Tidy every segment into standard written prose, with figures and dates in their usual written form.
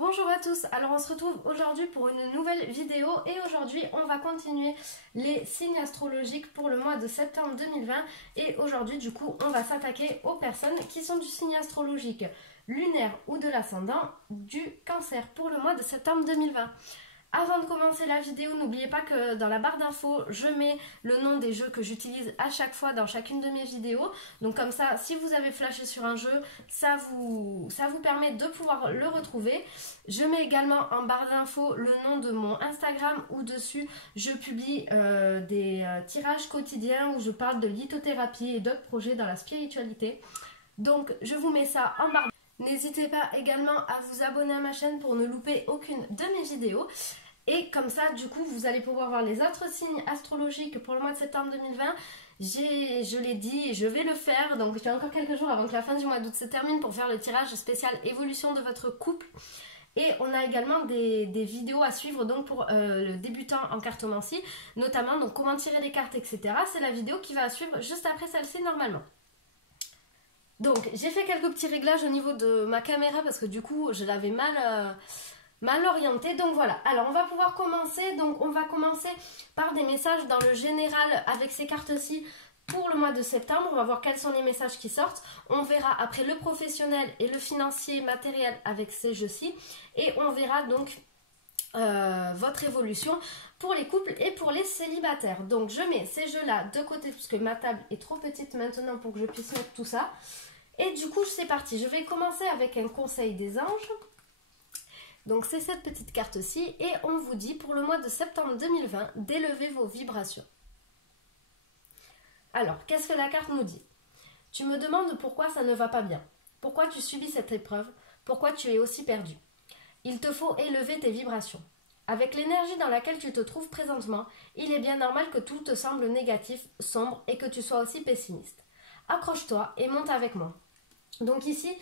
Bonjour à tous, alors on se retrouve aujourd'hui pour une nouvelle vidéo et aujourd'hui on va continuer les signes astrologiques pour le mois de septembre 2020 et aujourd'hui du coup on va s'attaquer aux personnes qui sont du signe astrologique lunaire ou de l'ascendant du Cancer pour le mois de septembre 2020. Avant de commencer la vidéo, n'oubliez pas que dans la barre d'infos, je mets le nom des jeux que j'utilise à chaque fois dans chacune de mes vidéos. Donc comme ça, si vous avez flashé sur un jeu, ça vous permet de pouvoir le retrouver. Je mets également en barre d'infos le nom de mon Instagram où dessus je publie des tirages quotidiens où je parle de lithothérapie et d'autres projets dans la spiritualité. Donc je vous mets ça en barre. N'hésitez pas également à vous abonner à ma chaîne pour ne louper aucune de mes vidéos. Et comme ça, du coup, vous allez pouvoir voir les autres signes astrologiques pour le mois de septembre 2020. Je l'ai dit et je vais le faire. Donc, il y a encore quelques jours avant que la fin du mois d'août se termine pour faire le tirage spécial évolution de votre couple. Et on a également des vidéos à suivre donc pour le débutant en cartomancie, notamment donc comment tirer les cartes, etc. C'est la vidéo qui va suivre juste après celle-ci normalement. Donc j'ai fait quelques petits réglages au niveau de ma caméra parce que du coup je l'avais mal orientée. Donc voilà, alors on va pouvoir commencer. Donc on va commencer par des messages dans le général avec ces cartes-ci pour le mois de septembre. On va voir quels sont les messages qui sortent. On verra après le professionnel et le financier matériel avec ces jeux-ci. Et on verra donc votre évolution pour les couples et pour les célibataires. Donc je mets ces jeux-là de côté puisque ma table est trop petite maintenant pour que je puisse mettre tout ça. Et du coup, c'est parti. Je vais commencer avec un conseil des anges. Donc, c'est cette petite carte-ci. Et on vous dit, pour le mois de septembre 2020, d'élever vos vibrations. Alors, qu'est-ce que la carte nous dit? Tu me demandes pourquoi ça ne va pas bien. Pourquoi tu subis cette épreuve? Pourquoi tu es aussi perdu? Il te faut élever tes vibrations. Avec l'énergie dans laquelle tu te trouves présentement, il est bien normal que tout te semble négatif, sombre et que tu sois aussi pessimiste. Accroche-toi et monte avec moi. Donc ici,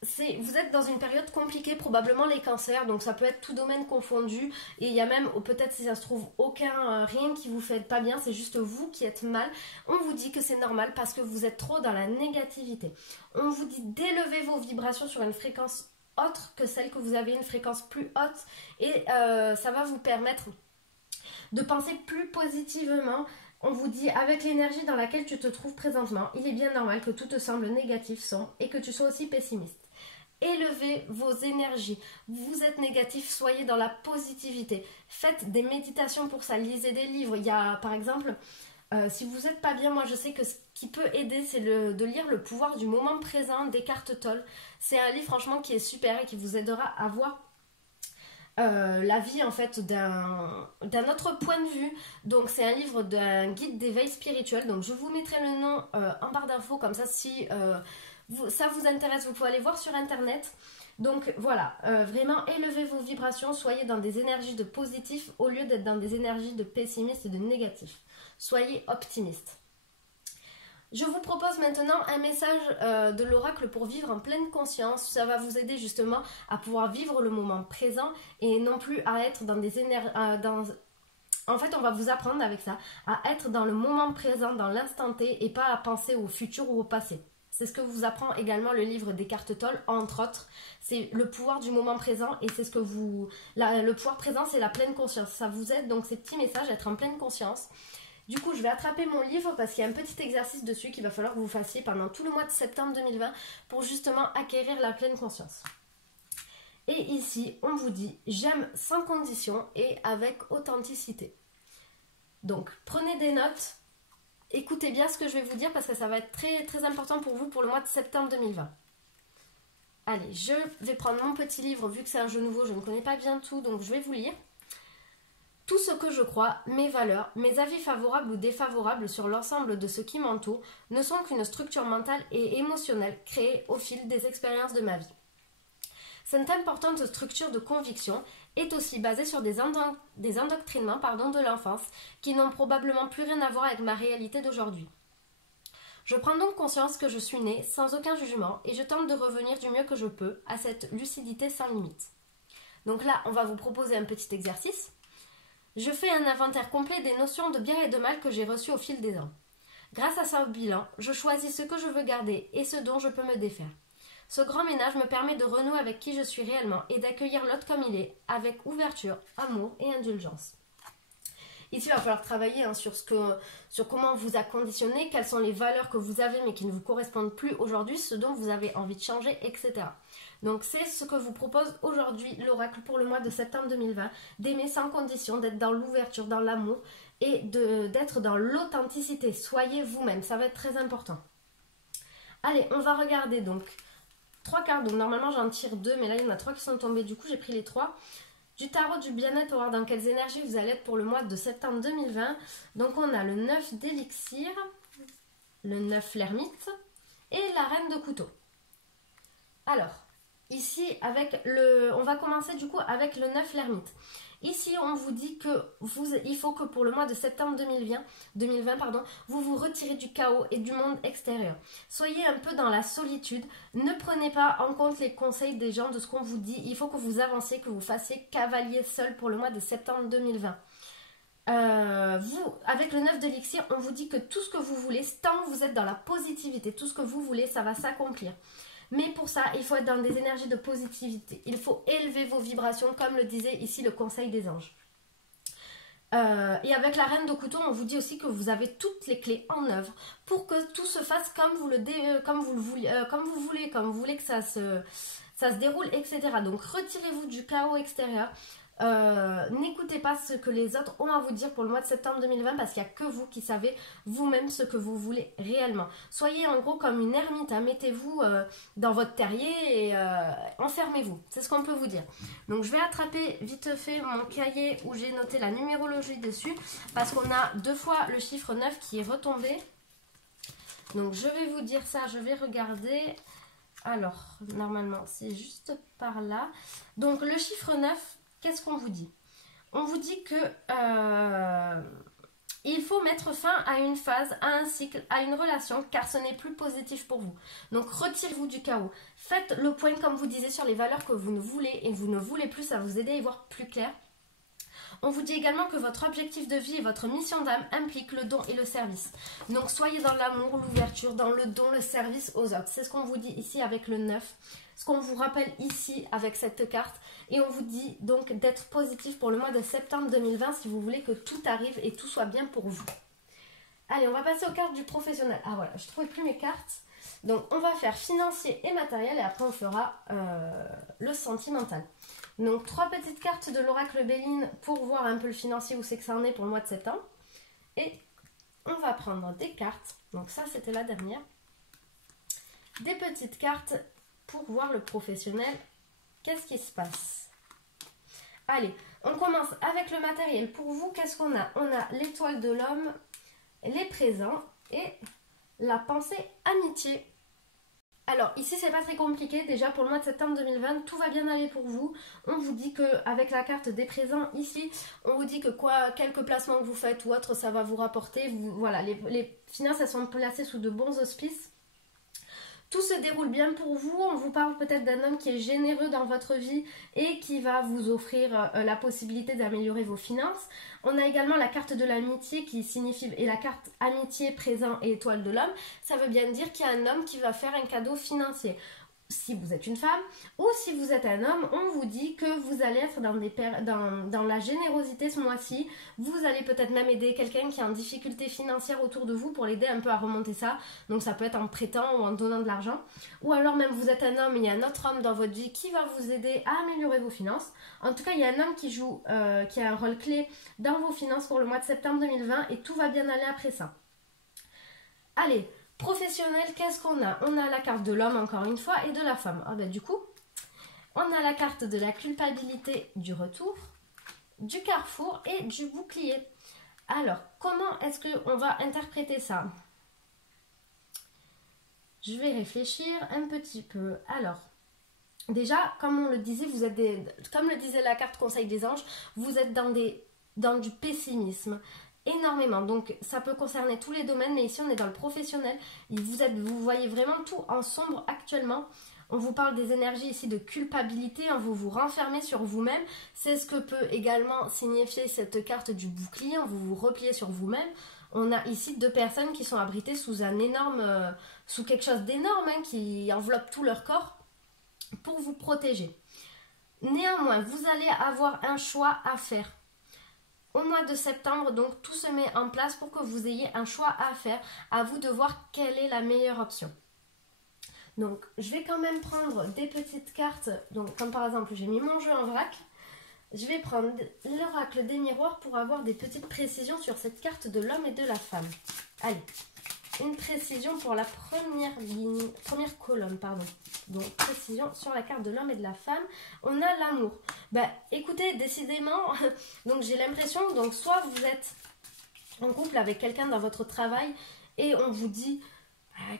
vous êtes dans une période compliquée, probablement les cancers, donc ça peut être tout domaine confondu, et il y a même, peut-être si ça se trouve, rien qui vous fait pas bien, c'est juste vous qui êtes mal. On vous dit que c'est normal parce que vous êtes trop dans la négativité. On vous dit d'élever vos vibrations sur une fréquence autre que celle que vous avez, une fréquence plus haute, et ça va vous permettre de penser plus positivement. On vous dit, avec l'énergie dans laquelle tu te trouves présentement, il est bien normal que tout te semble négatif, sombre, et que tu sois aussi pessimiste. Élevez vos énergies. Vous êtes négatif, soyez dans la positivité. Faites des méditations pour ça, lisez des livres. Il y a, par exemple, si vous n'êtes pas bien, moi je sais que ce qui peut aider, c'est de lire Le pouvoir du moment présent d'Eckhart Tolle. C'est un livre franchement qui est super et qui vous aidera à voir la vie en fait d'un autre point de vue. Donc c'est un livre d'un guide d'éveil spirituel, donc je vous mettrai le nom en barre d'infos, comme ça si ça vous intéresse vous pouvez aller voir sur internet. Donc voilà, vraiment élevez vos vibrations, soyez dans des énergies de positif au lieu d'être dans des énergies de pessimiste et de négatif. Soyez optimiste. Je vous propose maintenant un message de l'oracle pour vivre en pleine conscience. Ça va vous aider justement à pouvoir vivre le moment présent et non plus à être dans des énergies... En fait, on va vous apprendre avec ça à être dans le moment présent, dans l'instant T et pas à penser au futur ou au passé. C'est ce que vous apprend également le livre d'Eckhart Tolle, entre autres. C'est le pouvoir du moment présent et c'est ce que vous... le pouvoir présent, c'est la pleine conscience. Ça vous aide donc ces petits messages à être en pleine conscience. Du coup, je vais attraper mon livre parce qu'il y a un petit exercice dessus qu'il va falloir que vous fassiez pendant tout le mois de septembre 2020 pour justement acquérir la pleine conscience. Et ici, on vous dit « J'aime sans condition et avec authenticité ». Donc, prenez des notes, écoutez bien ce que je vais vous dire parce que ça va être très, très important pour vous pour le mois de septembre 2020. Allez, je vais prendre mon petit livre, vu que c'est un jeu nouveau, je ne connais pas bien tout, donc je vais vous lire. Tout ce que je crois, mes valeurs, mes avis favorables ou défavorables sur l'ensemble de ce qui m'entoure ne sont qu'une structure mentale et émotionnelle créée au fil des expériences de ma vie. Cette importante structure de conviction est aussi basée sur des endoctrinements de l'enfance qui n'ont probablement plus rien à voir avec ma réalité d'aujourd'hui. Je prends donc conscience que je suis née sans aucun jugement et je tente de revenir du mieux que je peux à cette lucidité sans limite. Donc là, on va vous proposer un petit exercice. Je fais un inventaire complet des notions de bien et de mal que j'ai reçues au fil des ans. Grâce à ce bilan, je choisis ce que je veux garder et ce dont je peux me défaire. Ce grand ménage me permet de renouer avec qui je suis réellement et d'accueillir l'autre comme il est, avec ouverture, amour et indulgence. Ici, il va falloir travailler sur comment on vous a conditionné, quelles sont les valeurs que vous avez mais qui ne vous correspondent plus aujourd'hui, ce dont vous avez envie de changer, etc. Donc c'est ce que vous propose aujourd'hui l'oracle pour le mois de septembre 2020, d'aimer sans condition, d'être dans l'ouverture, dans l'amour et d'être dans l'authenticité. Soyez vous-même, ça va être très important. Allez, on va regarder donc 3 cartes. Donc normalement j'en tire 2, mais là il y en a 3 qui sont tombées, du coup j'ai pris les 3. Du tarot du bien-être pour voir dans quelles énergies vous allez être pour le mois de septembre 2020. Donc on a le 9 d'élixir, le 9 l'ermite et la reine de couteau. Alors, ici, on va commencer du coup avec le 9 l'ermite. Ici, on vous dit il faut que pour le mois de septembre 2020, vous vous retirez du chaos et du monde extérieur. Soyez un peu dans la solitude. Ne prenez pas en compte les conseils des gens, de ce qu'on vous dit. Il faut que vous avanciez, que vous fassiez cavalier seul pour le mois de septembre 2020. Avec le 9 d'élixir, on vous dit que tout ce que vous voulez, tant que vous êtes dans la positivité, tout ce que vous voulez, ça va s'accomplir. Mais pour ça, il faut être dans des énergies de positivité. Il faut élever vos vibrations, comme le disait ici le conseil des anges. Et avec la reine de couteau, on vous dit aussi que vous avez toutes les clés en œuvre pour que tout se fasse comme vous voulez que ça se déroule, etc. Donc retirez-vous du chaos extérieur. N'écoutez pas ce que les autres ont à vous dire pour le mois de septembre 2020 parce qu'il n'y a que vous qui savez vous-même ce que vous voulez réellement. Soyez en gros comme une ermite, hein. Mettez-vous dans votre terrier et enfermez-vous, c'est ce qu'on peut vous dire. Donc je vais attraper vite fait mon cahier où j'ai noté la numérologie dessus parce qu'on a 2 fois le chiffre 9 qui est retombé. Donc je vais vous dire ça, je vais regarder. Alors normalement c'est juste par là. Donc le chiffre 9, qu'est-ce qu'on vous dit? On vous dit que il faut mettre fin à une phase, à un cycle, à une relation, car ce n'est plus positif pour vous. Donc retirez-vous du chaos. Faites le point, comme vous disiez, sur les valeurs que vous ne voulez et vous ne voulez plus, ça va vous aider à y voir plus clair. On vous dit également que votre objectif de vie et votre mission d'âme impliquent le don et le service. Donc soyez dans l'amour, l'ouverture, dans le don, le service aux autres. C'est ce qu'on vous dit ici avec le 9. Ce qu'on vous rappelle ici avec cette carte. Et on vous dit donc d'être positif pour le mois de septembre 2020 si vous voulez que tout arrive et tout soit bien pour vous. Allez, on va passer aux cartes du professionnel. Ah voilà, je ne trouvais plus mes cartes. Donc on va faire financier et matériel et après on fera le sentimental. Donc 3 petites cartes de l'oracle Béline pour voir un peu le financier où c'est que ça en est pour le mois de septembre. Et on va prendre des cartes. Donc ça c'était la dernière. Des petites cartes pour voir le professionnel. Qu'est-ce qui se passe? Allez, on commence avec le matériel. Pour vous, qu'est-ce qu'on a? On a l'étoile de l'homme, les présents et la pensée amitié. Alors ici c'est pas très compliqué, déjà pour le mois de septembre 2020 tout va bien aller pour vous. On vous dit que avec la carte des présents ici, on vous dit que quelques placements que vous faites ou autre, ça va vous rapporter. Voilà, les finances elles sont placées sous de bons auspices. Tout se déroule bien pour vous. On vous parle peut-être d'un homme qui est généreux dans votre vie et qui va vous offrir la possibilité d'améliorer vos finances. On a également la carte de l'amitié qui signifie, et la carte amitié, présent et étoile de l'homme. Ça veut bien dire qu'il y a un homme qui va faire un cadeau financier. Si vous êtes une femme ou si vous êtes un homme, on vous dit que vous allez être dans la générosité ce mois-ci. Vous allez peut-être même aider quelqu'un qui est en difficulté financière autour de vous pour l'aider un peu à remonter ça. Donc ça peut être en prêtant ou en donnant de l'argent. Ou alors même vous êtes un homme et il y a un autre homme dans votre vie qui va vous aider à améliorer vos finances. En tout cas, il y a un homme qui a un rôle clé dans vos finances pour le mois de septembre 2020 et tout va bien aller après ça. Allez, professionnel, qu'est-ce qu'on a? On a la carte de l'homme encore une fois et de la femme. Ah ben, du coup, on a la carte de la culpabilité du retour, du carrefour et du bouclier. Alors, comment est-ce qu'on va interpréter ça? Je vais réfléchir un petit peu. Alors, déjà, comme on le disait, comme le disait la carte conseil des anges, vous êtes dans du pessimisme. Énormément, donc ça peut concerner tous les domaines, mais ici on est dans le professionnel. Vous voyez vraiment tout en sombre actuellement. On vous parle des énergies ici de culpabilité, on vous renfermez sur vous-même. C'est ce que peut également signifier cette carte du bouclier, vous vous repliez sur vous-même. On a ici 2 personnes qui sont abritées sous quelque chose d'énorme, hein, qui enveloppe tout leur corps. pour vous protéger. Néanmoins, vous allez avoir un choix à faire. Au mois de septembre, donc tout se met en place pour que vous ayez un choix à faire. À vous de voir quelle est la meilleure option. Donc, je vais quand même prendre des petites cartes. Donc, comme par exemple, j'ai mis mon jeu en vrac. Je vais prendre l'oracle des miroirs pour avoir des petites précisions sur cette carte de l'homme et de la femme. Allez, une précision pour la première colonne, pardon. Donc, précision sur la carte de l'homme et de la femme. On a l'amour. Bah, écoutez, décidément, donc j'ai l'impression, donc soit vous êtes en couple avec quelqu'un dans votre travail et on vous dit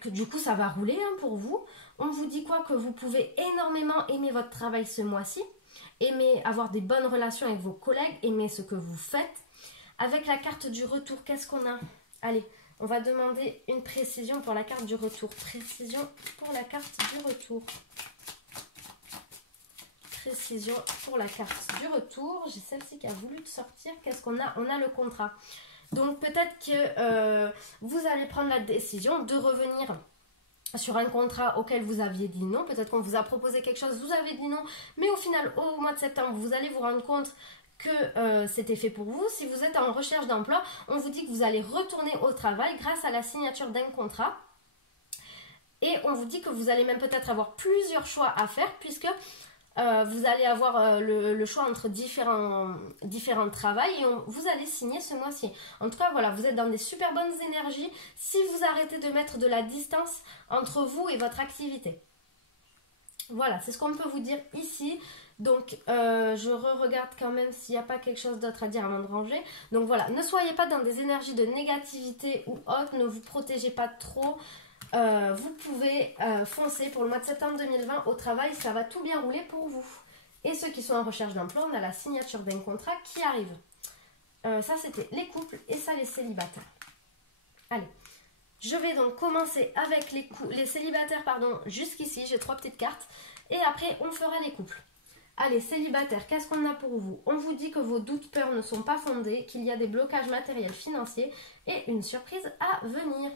que du coup ça va rouler pour vous. On vous dit quoi? Que vous pouvez énormément aimer votre travail ce mois-ci, aimer avoir des bonnes relations avec vos collègues, aimer ce que vous faites. Avec la carte du retour, qu'est-ce qu'on a? Allez, on va demander une précision pour la carte du retour. Précision pour la carte du retour. Précision pour la carte du retour. J'ai celle-ci qui a voulu sortir. Qu'est-ce qu'on a? On a le contrat. Donc peut-être que vous allez prendre la décision de revenir sur un contrat auquel vous aviez dit non. Peut-être qu'on vous a proposé quelque chose, vous avez dit non. Mais au final, au mois de septembre, vous allez vous rendre compte que c'était fait pour vous. Si vous êtes en recherche d'emploi, on vous dit que vous allez retourner au travail grâce à la signature d'un contrat. Et on vous dit que vous allez même peut-être avoir plusieurs choix à faire puisque vous allez avoir le choix entre différents travails et vous allez signer ce mois-ci. En tout cas, voilà, vous êtes dans des super bonnes énergies si vous arrêtez de mettre de la distance entre vous et votre activité. Voilà, c'est ce qu'on peut vous dire ici. Donc, je regarde quand même s'il n'y a pas quelque chose d'autre à dire avant de ranger. Donc voilà, ne soyez pas dans des énergies de négativité ou autre, ne vous protégez pas trop. Vous pouvez foncer pour le mois de septembre 2020 au travail, ça va tout bien rouler pour vous. Et ceux qui sont en recherche d'emploi, on a la signature d'un contrat qui arrive. Ça c'était les couples et ça les célibataires. Allez, je vais donc commencer avec les célibataires, pardon, jusqu'ici, j'ai 3 petites cartes. Et après, on fera les couples. Allez, célibataires, qu'est-ce qu'on a pour vous? On vous dit que vos doutes, peurs ne sont pas fondés, qu'il y a des blocages matériels, financiers et une surprise à venir.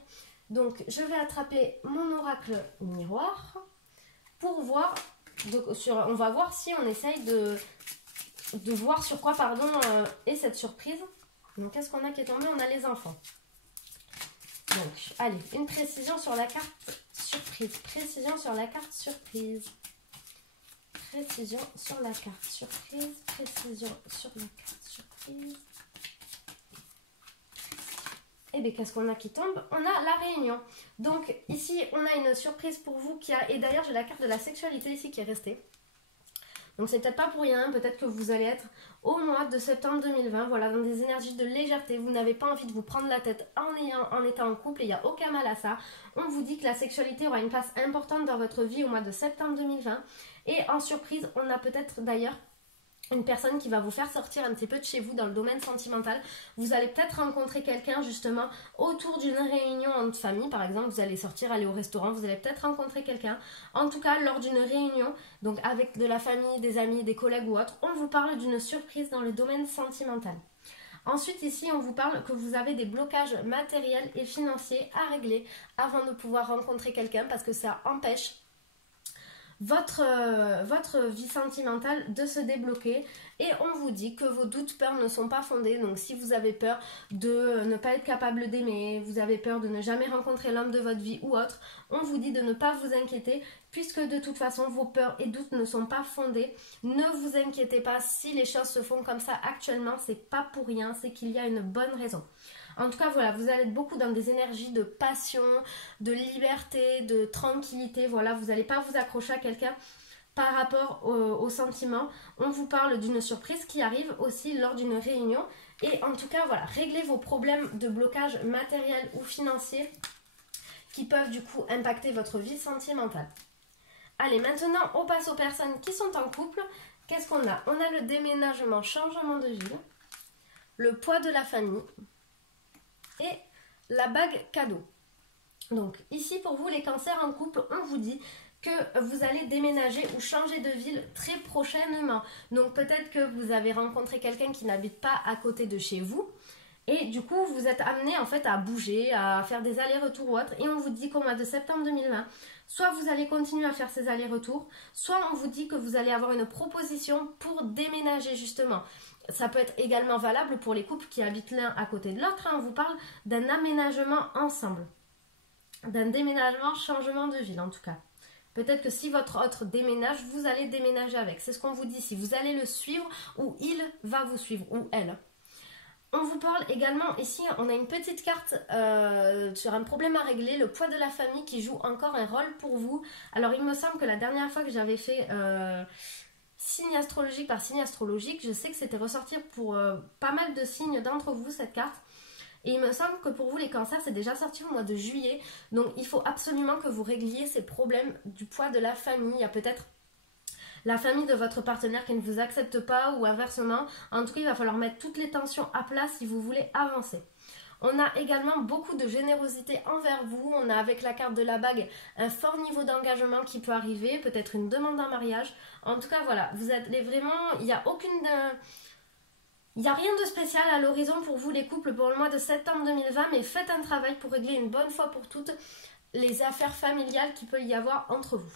Donc, je vais attraper mon oracle miroir pour voir, on va voir si on essaye de voir sur quoi, pardon, est cette surprise. Donc, qu'est-ce qu'on a qui est tombé? On a les enfants. Donc, allez, une précision sur la carte surprise. Précision sur la carte surprise. Précision sur la carte surprise. Précision sur la carte surprise. Et bien, qu'est-ce qu'on a qui tombe? On a la réunion. Donc, ici, on a une surprise pour vous et d'ailleurs, j'ai la carte de la sexualité ici qui est restée. Donc, c'est peut-être pas pour rien. Peut-être que vous allez être au mois de septembre 2020, voilà, dans des énergies de légèreté. Vous n'avez pas envie de vous prendre la tête en étant en couple et il n'y a aucun mal à ça. On vous dit que la sexualité aura une place importante dans votre vie au mois de septembre 2020. Et en surprise, on a peut-être d'ailleurs une personne qui va vous faire sortir un petit peu de chez vous dans le domaine sentimental. Vous allez peut-être rencontrer quelqu'un justement autour d'une réunion entre famille, par exemple, vous allez sortir, aller au restaurant, vous allez peut-être rencontrer quelqu'un. En tout cas, lors d'une réunion, donc avec de la famille, des amis, des collègues ou autres, on vous parle d'une surprise dans le domaine sentimental. Ensuite, ici, on vous parle que vous avez des blocages matériels et financiers à régler avant de pouvoir rencontrer quelqu'un parce que ça empêche votre vie sentimentale de se débloquer et on vous dit que vos doutes, peurs ne sont pas fondés. Donc si vous avez peur de ne pas être capable d'aimer, vous avez peur de ne jamais rencontrer l'homme de votre vie ou autre, on vous dit de ne pas vous inquiéter puisque de toute façon vos peurs et doutes ne sont pas fondés. Ne vous inquiétez pas, si les choses se font comme ça actuellement, c'est pas pour rien, c'est qu'il y a une bonne raison. En tout cas, voilà, vous allez être beaucoup dans des énergies de passion, de liberté, de tranquillité. Voilà, vous n'allez pas vous accrocher à quelqu'un par rapport aux sentiments. On vous parle d'une surprise qui arrive aussi lors d'une réunion. Et en tout cas, voilà, réglez vos problèmes de blocage matériel ou financier qui peuvent du coup impacter votre vie sentimentale. Allez, maintenant, on passe aux personnes qui sont en couple. Qu'est-ce qu'on a? On a le déménagement, changement de ville, le poids de la famille et la bague cadeau. Donc ici pour vous les cancers en couple, on vous dit que vous allez déménager ou changer de ville très prochainement. Donc peut-être que vous avez rencontré quelqu'un qui n'habite pas à côté de chez vous et du coup vous êtes amené en fait à bouger, à faire des allers-retours ou autre et on vous dit qu'au mois de septembre 2020 Soit vous allez continuer à faire ces allers-retours, soit on vous dit que vous allez avoir une proposition pour déménager justement. Ça peut être également valable pour les couples qui habitent l'un à côté de l'autre. On vous parle d'un aménagement ensemble, d'un déménagement, changement de ville en tout cas. Peut-être que si votre autre déménage, vous allez déménager avec. C'est ce qu'on vous dit, si vous allez le suivre ou il va vous suivre, ou elle. On vous parle également, ici on a une petite carte sur un problème à régler, le poids de la famille qui joue encore un rôle pour vous. Alors il me semble que la dernière fois que j'avais fait signe astrologique par signe astrologique, je sais que c'était ressorti pour pas mal de signes d'entre vous cette carte. Et il me semble que pour vous les cancers c'est déjà sorti au mois de juillet. Donc il faut absolument que vous régliez ces problèmes du poids de la famille. Il y a peut-être la famille de votre partenaire qui ne vous accepte pas ou inversement. En tout cas il va falloir mettre toutes les tensions à plat si vous voulez avancer. On a également beaucoup de générosité envers vous. On a avec la carte de la bague un fort niveau d'engagement qui peut arriver. Peut-être une demande en mariage. En tout cas voilà, vous êtes vraiment... Il n'y a rien de spécial à l'horizon pour vous les couples pour le mois de septembre 2020, mais faites un travail pour régler une bonne fois pour toutes les affaires familiales qu'il peut y avoir entre vous.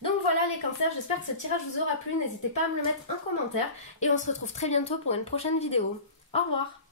Donc voilà les cancers, j'espère que ce tirage vous aura plu, n'hésitez pas à me le mettre en commentaire et on se retrouve très bientôt pour une prochaine vidéo. Au revoir.